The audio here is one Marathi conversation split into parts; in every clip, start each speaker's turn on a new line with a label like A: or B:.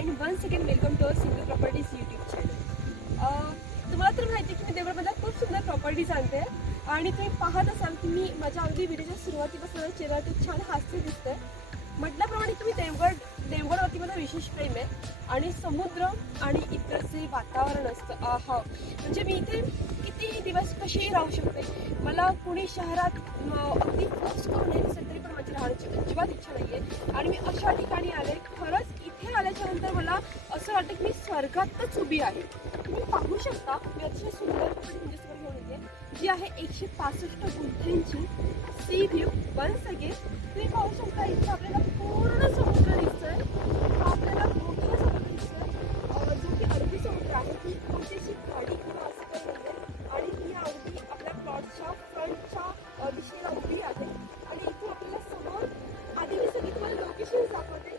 A: And once again welcome to our single properties YouTube channel तुम्हाला तर माहिती आहे की मी देवगडमध्ये खूप सुंदर प्रॉपर्टीज आणते. आणि तुम्ही पाहत असाल की मी माझ्या अगदी व्हिडिओच्या सुरुवातीपासून चेहरा एक छान हास्य दिसतंय. म्हटल्याप्रमाणे तुम्ही देवगड देवगडवरती मला विशेष प्रेम आहे. आणि समुद्र आणि इतर जे वातावरण असतं हा म्हणजे मी इथे कितीही दिवस कशीही राहू शकते? मला कुणी शहरात अगदी फोर्स करून येत असेल तरी पण माझी राहण्याची अजिबात इच्छा नाही आहे आणि मी अशा ठिकाणी आले खरंच आल्याच्यानंतर मला असं वाटतं की मी स्वर्गातच उभी आहे. तुम्ही पाहू शकता मी अतिशय सुंदर तुमच्यासमोर घेऊन येते जी आहे एकशे पासष्ट गुंठ्यांची सी व्ह्यू वन अगेन तुम्ही पाहू शकता इथे आपल्याला पूर्ण समुद्र दिसतोय. आपल्याला मोठा समुद्र दिसतोय. जो की अरबी समुद्र आहे ती कोणतीची गाडी किंवा असं काही आणि ही अगदी आपल्या प्लॉटच्या फ्रंटच्या दिशेला उभी आहे. आणि इथे आपल्याला समोर आधी मी सगळी तुम्हाला लोकेशन दाखवते.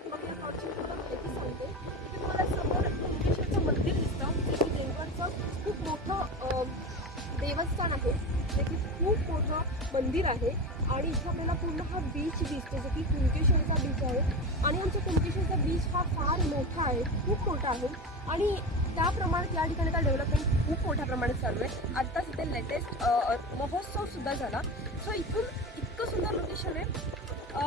A: मंदिर आहे आणि इथे आपल्याला पूर्ण हा बीच दिसतो जो की कुंकेश्वरचा बीच आहे. आणि आमच्या कुंकेश्वरचा बीच हा फार मोठा आहे खूप मोठा आहे. आणि त्याप्रमाणे या ठिकाणी आता डेव्हलपमेंट खूप मोठ्या प्रमाणात चालू आहे. आत्ताच इथे लेटेस्ट महोत्सव सुद्धा झाला. सो इथून इतकं सुंदर लोकेशन आहे.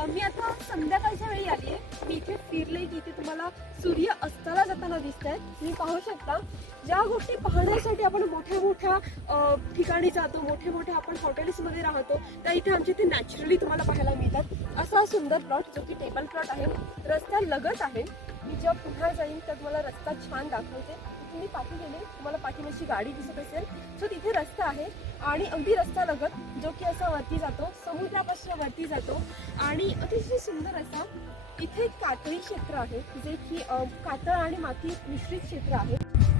A: मी आता संध्याकाळच्या वेळी आली आहे. मी इथे फिरले की इथे तुम्हाला सूर्य अस्ताला जाताना दिसत आहे तुम्ही पाहू शकता. ज्या गोष्टी पाहण्यासाठी आपण मोठ्या मोठ्या ठिकाणी जातो मोठे मोठे आपण हॉटेल्समध्ये राहतो त्या इथे आमच्या इथे नॅचरली तुम्हाला पाहायला मिळतात. असा सुंदर प्लॉट जो की टेबल प्लॉट आहे रस्त्या लगत आहे. मी जेव्हा पुन्हा जाईन तर तुम्हाला रस्ता छान दाखवते. तुम्ही पाठी गेले तुम्हाला पाठीमाशी गाडी दिसत असेल. सो तिथे रस्ता आहे आणि अगदी रस्ता लगत जो की असा वरती जातो समुद्रापासून वरती जातो. आणि अतिशय सुंदर असा इथे कातळी क्षेत्र आहे जे की कातळ आणि माती मिश्रित क्षेत्र आहे.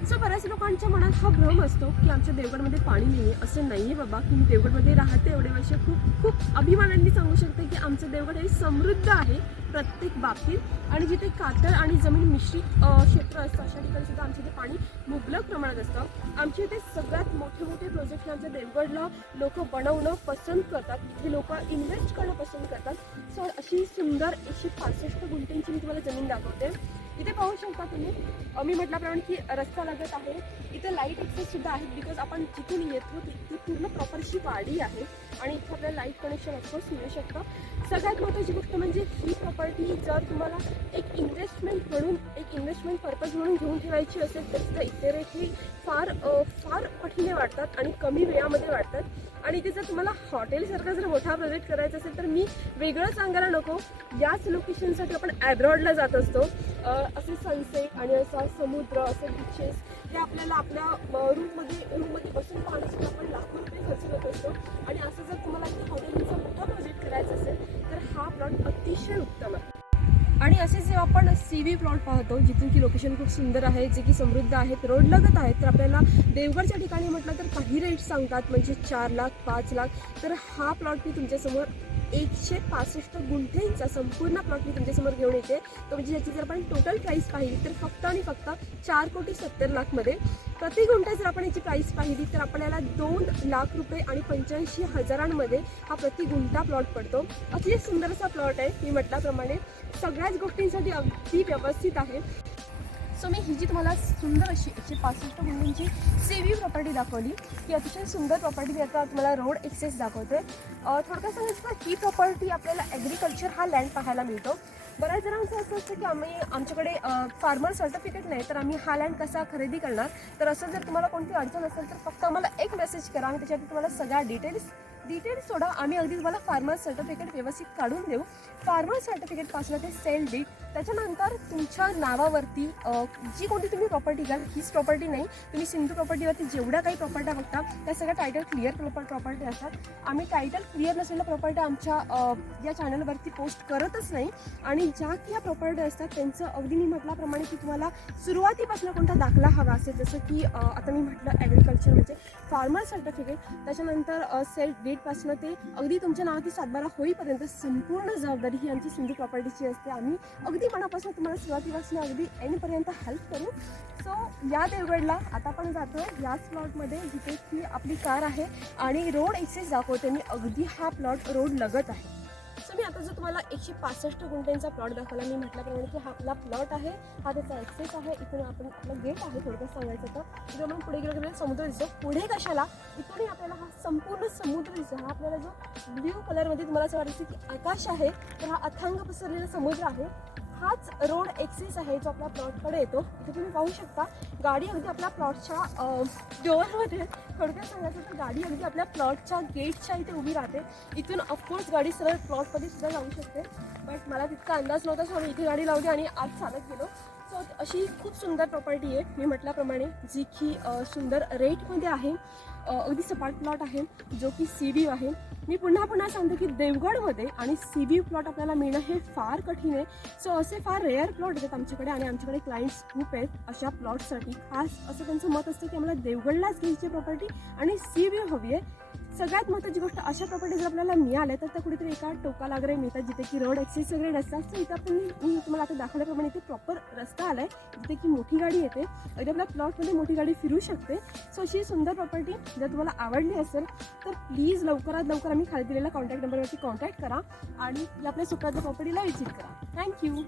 A: सो बऱ्याच लोकांच्या मनात हा भ्रम असतो की आमच्या देवगडमध्ये पाणी नाही आहे असं नाही आहे बाबा. की मी देवगडमध्ये राहते एवढे वर्ष. खूप खूप अभिमानाने सांगू शकते की आमचं देवगड हे समृद्ध आहे प्रत्येक बाबतीत. आणि जिथे कातळ आणि जमीन मिश्रित क्षेत्र असतं अशा ठिकाणी सुद्धा आमच्या इथे पाणी मुबलक प्रमाणात असतं. आमच्या इथे सगळ्यात मोठे मोठे प्रोजेक्ट आमच्या देवगडला लोक बनवणं पसंत करतात. इथे लोक इन्व्हेस्ट करणं पसंत करतात. सो अशी सुंदर एकशे पासष्ट गुंठ्यांची मी तुम्हाला जमीन दाखवते. इथे पाहू शकता तुम्ही. मी म्हटल्याप्रमाणे की रस्ता लागत आहे. इथे लाइट एक्सेस सुद्धा आहेत बिकॉज आपण जिथून येतो ती ती पूर्ण प्रॉपरशी वाडी आहे. आणि इथे आपल्याला लाइट कनेक्शन ऑफकोर्स मिळू शकतं. सगळ्यात महत्त्वाची गोष्ट म्हणजे ही प्रॉपर्टी जर तुम्हाला एक इन्व्हेस्टमेंट म्हणून एक इन्व्हेस्टमेंट पर्पज म्हणून घेऊन ठेवायची असेल तर इथे रेटली फार फार कठीण वाटतात आणि कमी वेळामध्ये वाटतात. आणि इथे जर तुम्हाला हॉटेलसारखा जर मोठा प्रोजेक्ट करायचा असेल तर मी वेगळं सांगायला नको. याच लोकेशनसाठी आपण ॲब्रॉडला जात असतो. असे सनसेट आणि असा समुद्र असे बीचेस हे आपल्याला आपल्या रूममध्ये रूममध्ये बसून पाहण्यासाठी आपण लाखो रुपये खर्च करत असतो. आणि असं जर तुम्हाला हॉटेल प्लॉट अतिशय उत्तम आहे. आणि असेच जेव्हा आपण सी व्ही प्लॉट पाहतो जिथून की लोकेशन खूप सुंदर आहे जे की समृद्ध आहेत रोड लगत आहेत तर आपल्याला देवगडच्या ठिकाणी म्हटलं तर काही रेट सांगतात म्हणजे चार लाख पाच लाख. तर हा प्लॉट मी तुमच्यासमोर एकशे पासष्ट गुंठेंचा संपूर्ण प्लॉट मी तुमच्यासमोर घेऊन येते. तो म्हणजे याची जर आपण टोटल प्राईस पाहिली तर फक्त आणि फक्त चार कोटी सत्तर लाखमध्ये. प्रति गुंठा जर आपण याची प्राईस पाहिली तर आपल्याला दोन लाख रुपये आणि पंच्याऐंशी हजारांमध्ये हा प्रति गुंठा प्लॉट पडतो. अतिशय सुंदर असा प्लॉट आहे मी म्हटल्याप्रमाणे सगळ्याच गोष्टींसाठी अगदी व्यवस्थित आहे. सो मी ही जी तुम्हाला सुंदर अशी एकशे पासष्ट मुलींची सेव्ही प्रॉपर्टी दाखवली. ही अतिशय सुंदर प्रॉपर्टी आता तुम्हाला रोड एक्सेस दाखवते. थोडक्यात सांगायचं ही प्रॉपर्टी आपल्याला ॲग्रिकल्चर हा लँड पाहायला मिळतो. बऱ्याच जणांचं असं असतं की आम्ही आमच्याकडे फार्मर सर्टिफिकेट नाही तर आम्ही हा लँड कसा खरेदी करणार? तर असं जर तुम्हाला कोणती अडचण असेल तर फक्त आम्हाला एक मेसेज करा आणि त्याच्यात तुम्हाला सगळ्या डिटेल्स डिटेल्स सोडा. आम्ही अगदी तुम्हाला फार्मर सर्टिफिकेट व्यवस्थित काढून देऊ. फार्मर सर्टिफिकेटपासून ते सेल डीट त्याच्यानंतर तुमच्या नावावरती जी कोणती तुम्ही प्रॉपर्टी घ्याल हीच प्रॉपर्टी नाही. तुम्ही सिंधू प्रॉपर्टीवरती जेवढ्या काही प्रॉपर्ट्या बघता त्या सगळ्या टायटल क्लिअर प्रॉपर प्रॉपर्टी असतात. आम्ही टायटल क्लिअर नसलेल्या प्रॉपर्ट्या आमच्या या चॅनलवरती पोस्ट करतच नाही. आणि ज्या की ह्या प्रॉपर्टी असतात त्यांचं अगदी मी म्हटल्याप्रमाणे की तुम्हाला सुरुवातीपासून कोणता दाखला हवा असेल जसं की आता मी म्हटलं ॲग्रिकल्चर म्हणजे फार्मर सर्टिफिकेट त्याच्यानंतर सेल्फ डेटपासून ते अगदी तुमच्या नावाची सातबारा होईपर्यंत संपूर्ण जबाबदारी ही आमची सिंधू प्रॉपर्टीची असते. आम्ही अगदी मनापासून तुम्हाला सुरुवातीपासून अगदी एंडपर्यंत हेल्प करू. सो या देवगडला आता आपण जातो. याच प्लॉटमध्ये जिथे की आपली कार आहे आणि रोड एक्सेस दाखवते. मी अगदी हा प्लॉट रोड लगत आहे. सो मी आता जो तुम्हाला एकशे पासष्ट गुंठ्यांचा प्लॉट दाखवला मी म्हटल्याप्रमाणे की हा आपला प्लॉट आहे. हा त्याचा ॲक्सेस आहे. इथून आपण आपलं गेट आहे थोडक्यात सांगायचं तर. जो आपण पुढे गेलो की म्हणजे समुद्र दिसतो. पुढे कशाला? इथूनही आपल्याला हा संपूर्ण समुद्र दिसतो. हा आपल्याला जो ब्ल्यू कलरमध्ये तुम्हाला असं वाटतं की आकाश आहे तर हा अथांग पसरलेला समुद्र आहे. हाच रोड एक्सेस आहे जो आपल्या प्लॉटकडे येतो. इथे तुम्ही पाहू शकता गाडी अगदी आपल्या प्लॉटच्या डोअरमध्ये थोडक्यात सांगायचं तर गाडी अगदी आपल्या प्लॉटच्या गेटच्या इथे उभी राहते. इथून ऑफकोर्स गाडी सरळ प्लॉटमध्ये सुद्धा जाऊ शकते. बट मला तितका अंदाज नव्हता सो आम्ही इथे गाडी लावली आणि आज चालत गेलो. अशी खूप सुंदर प्रॉपर्टी आहे. मी म्हटल्याप्रमाणे जी की सुंदर रेटमध्ये आहे. अगदी सपाट प्लॉट आहे जो की सी व्ही आहे. मी पुन्हा पुन्हा सांगते की देवगडमध्ये आणि सी व्ही प्लॉट आपल्याला मिळणं हे फार कठीण आहे. सो असे फार रेअर प्लॉट येतात आमच्याकडे आणि आमच्याकडे क्लायंट्स खूप आहेत अशा प्लॉटसाठी खास असं त्यांचं मत असतं की आम्हाला देवगडलाच घ्यायची प्रॉपर्टी आणि सी व्ही हवी आहे. सगळ्यात महत्त्वाची गोष्ट अशा प्रॉपर्टी जर आपल्याला मिळाल्या तर त्या कुठेतरी एका टोकाला वगैरे मिळतात जिथे की रोड ॲक्सेस वगैरे रस्ता असतो इथं आपण मी तुम्हाला आता दाखवल्याप्रमाणे इथे प्रॉपर रस्ता आला आहे जिथे की मोठी गाडी येते. अगदी आपल्या प्लॉटमध्ये मोठी गाडी फिरू शकते. सो अशी सुंदर प्रॉपर्टी जर तुम्हाला आवडली असेल तर प्लीज लवकरात लवकर आम्ही खाली दिलेल्या कॉन्टॅक्ट नंबरवरती कॉन्टॅक्ट करा आणि आपल्या सुखाच्या प्रॉपर्टीला विजिट करा. थँक्यू